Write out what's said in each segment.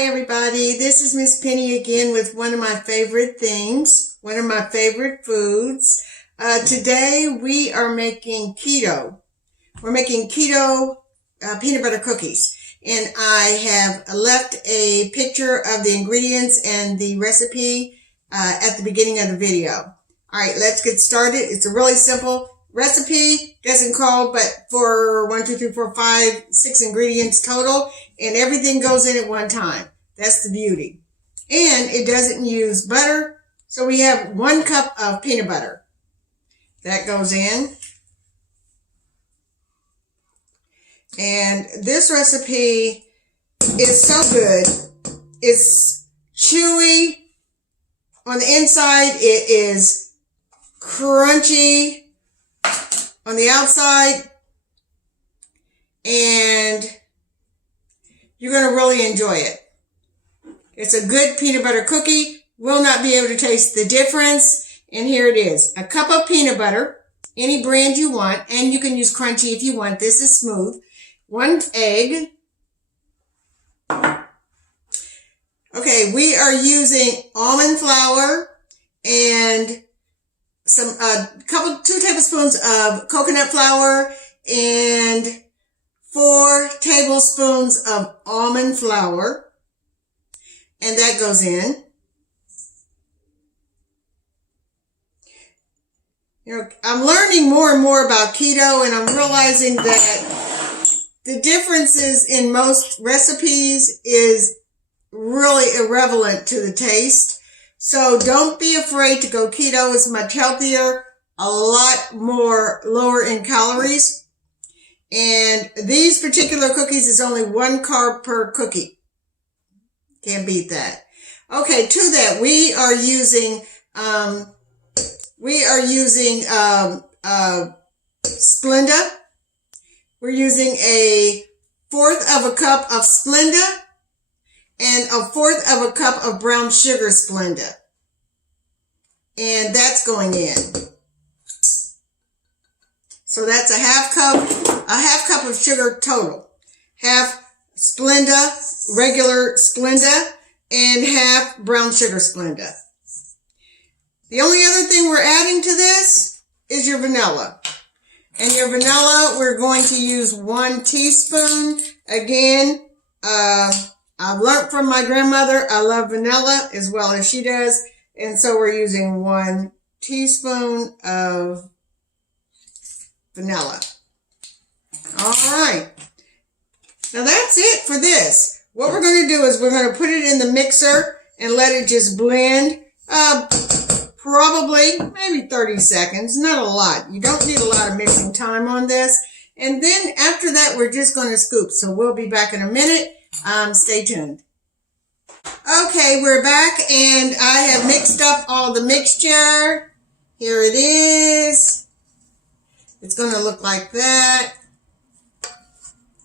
Hi everybody, this is Miss Penny again with one of my favorite things, one of my favorite foods. Today we are making keto. We're making keto peanut butter cookies, and I have left a picture of the ingredients and the recipe at the beginning of the video. Alright, let's get started. It's a really simple recipe, doesn't call but for 6 ingredients total, and everything goes in at one time. That's the beauty. And it doesn't use butter, so we have 1 cup of peanut butter. That goes in. And this recipe is so good. It's chewy. On the inside, it is crunchy on the outside, and you're going to really enjoy it. It's a good peanut butter cookie. Will not be able to taste the difference. And here it is. A cup of peanut butter, any brand you want, and you can use crunchy if you want. This is smooth. 1 egg. Okay, we are using almond flour and 2 tablespoons of coconut flour and 4 tablespoons of almond flour, and that goes in. You know, I'm learning more and more about keto, and I'm realizing that the differences in most recipes is really irrelevant to the taste. So don't be afraid to go keto. It's much healthier, a lot more lower in calories. And these particular cookies is only 1 carb per cookie. Can't beat that. Okay, to that we are using Splenda. We're using a 1/4 of a cup of Splenda and a 1/4 of a cup of brown sugar Splenda. And that's going in. So that's a half cup of sugar total. Half Splenda, regular Splenda, and half brown sugar Splenda. The only other thing we're adding to this is your vanilla. And your vanilla, we're going to use 1 teaspoon. Again, I've learned from my grandmother, I love vanilla as well as she does. And so we're using 1 teaspoon of vanilla. All right. Now that's it for this. What we're going to do is we're going to put it in the mixer and let it just blend. Probably maybe 30 seconds, not a lot. You don't need a lot of mixing time on this. And then after that, we're just going to scoop. So we'll be back in a minute. Stay tuned. Okay, we're back, and I have mixed up all the mixture. Here it is. It's going to look like that.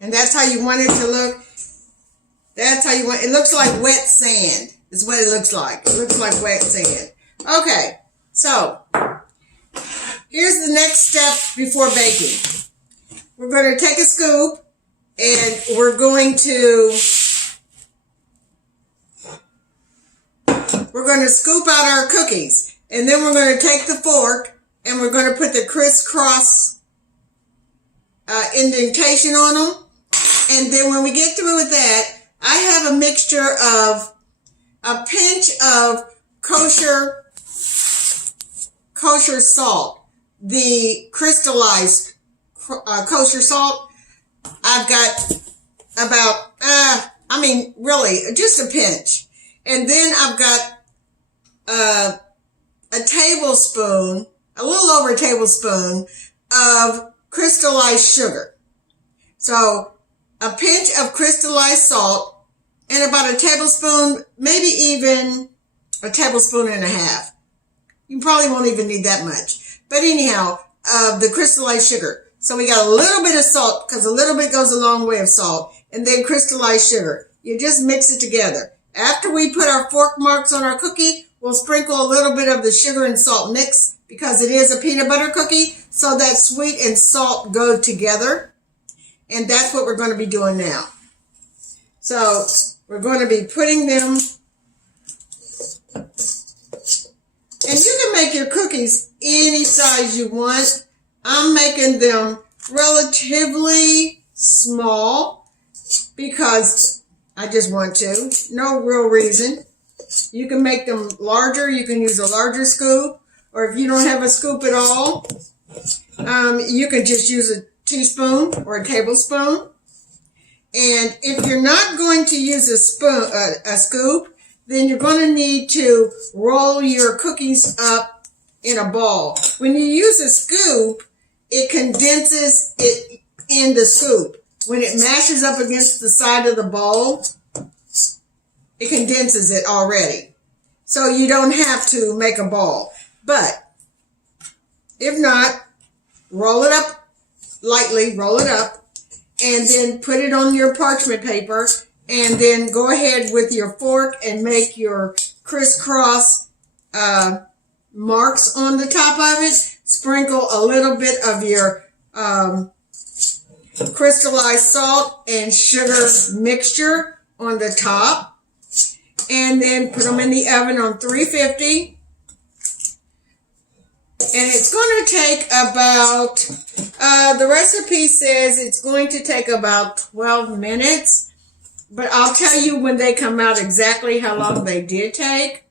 And that's how you want it to look. That's how you want it. It looks like wet sand is what it looks like. It looks like wet sand. Okay, so here's the next step before baking. We're going to take a scoop, and we're going to scoop out our cookies. And then we're going to take the fork, and we're going to put the crisscross indentation on them. And then when we get through with that, I have a mixture of a pinch of kosher salt, the crystallized kosher salt. I've got about, really just a pinch. And then I've got a tablespoon, a little over a tablespoon of crystallized sugar. So a pinch of crystallized salt and about a tablespoon, maybe even a tablespoon and a half. You probably won't even need that much. But anyhow, the crystallized sugar. So we got a little bit of salt, because a little bit goes a long way of salt, and then crystallized sugar. You just mix it together. After we put our fork marks on our cookie, we'll sprinkle a little bit of the sugar and salt mix, because it is a peanut butter cookie, so that sweet and salt go together. And that's what we're going to be doing now. So we're going to be putting them, and you can make your cookies any size you want. I'm making them relatively small because I just want to. No real reason. You can make them larger. You can use a larger scoop, or if you don't have a scoop at all, you can just use a teaspoon or a tablespoon. And if you're not going to use a scoop, then you're going to need to roll your cookies up in a ball. When you use a scoop, it condenses it in the scoop. When it mashes up against the side of the bowl, it condenses it already. So you don't have to make a ball. But if not, roll it up lightly, roll it up, and then put it on your parchment paper, and then go ahead with your fork and make your crisscross marks on the top of it. Sprinkle a little bit of your crystallized salt and sugar mixture on the top, and then put them in the oven on 350. And it's going to take about, the recipe says it's going to take about 12 minutes. But I'll tell you when they come out exactly how long they did take.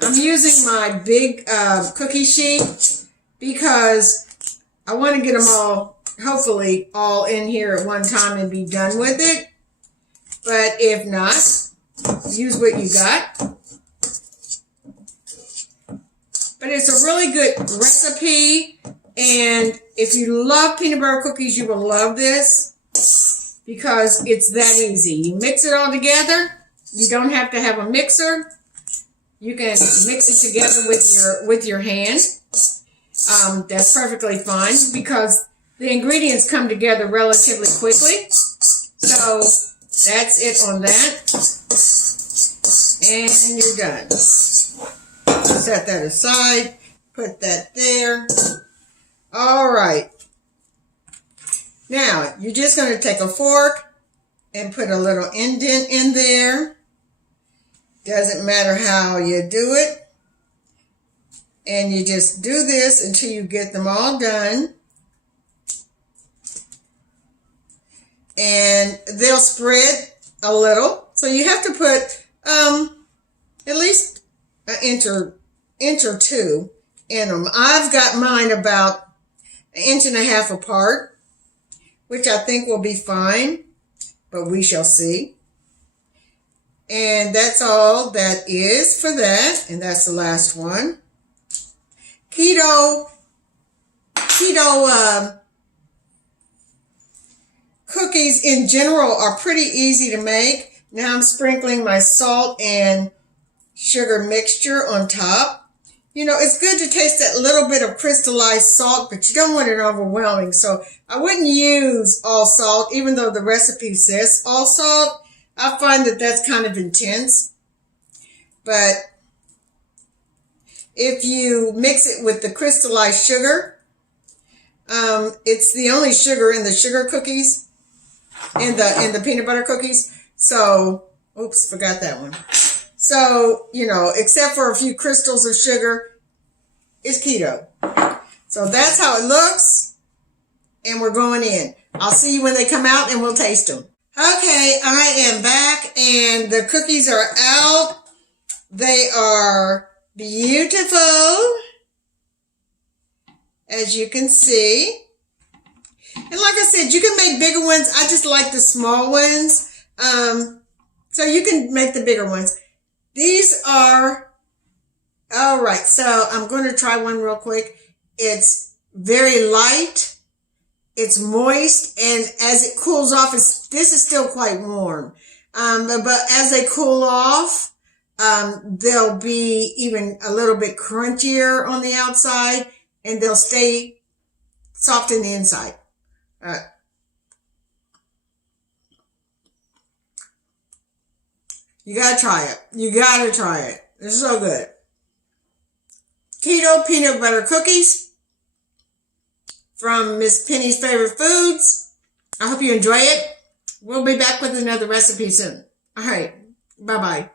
I'm using my big cookie sheet because I want to get them all, hopefully, all in here at one time and be done with it. But if not, use what you got. But it's a really good recipe, and if you love peanut butter cookies, you will love this because it's that easy. You mix it all together. You don't have to have a mixer. You can mix it together with your hand. That's perfectly fine because the ingredients come together relatively quickly. So that's it on that, and you're done. Set that aside, put that there. All right. Now, you're just going to take a fork and put a little indent in there. Doesn't matter how you do it. And you just do this until you get them all done. And they'll spread a little. So you have to put at least an inch or two in them. I've got mine about 1.5 inches apart, which I think will be fine, but we shall see. And that's all that is for that, and that's the last one. Keto cookies in general are pretty easy to make. Now I'm sprinkling my salt and sugar mixture on top. You know, it's good to taste that little bit of crystallized salt, but you don't want it overwhelming. So I wouldn't use all salt, even though the recipe says all salt. I find that that's kind of intense. But if you mix it with the crystallized sugar, it's the only sugar in the sugar cookies, in the peanut butter cookies. So, oops, forgot that one. So, you know, except for a few crystals of sugar, it's keto. So that's how it looks. And we're going in. I'll see you when they come out and we'll taste them. Okay, I am back and the cookies are out. They are beautiful, as you can see. And like I said, you can make bigger ones. I just like the small ones. So you can make the bigger ones. These are, all right, so I'm going to try one real quick. It's very light. It's moist, and as it cools off, this is still quite warm. But as they cool off, they'll be even a little bit crunchier on the outside, and they'll stay soft in the inside. You gotta try it. You gotta try it. It's so good. Keto peanut butter cookies from Miss Penny's Favorite Foods. I hope you enjoy it. We'll we'll be back with another recipe soon. All right. Bye-bye.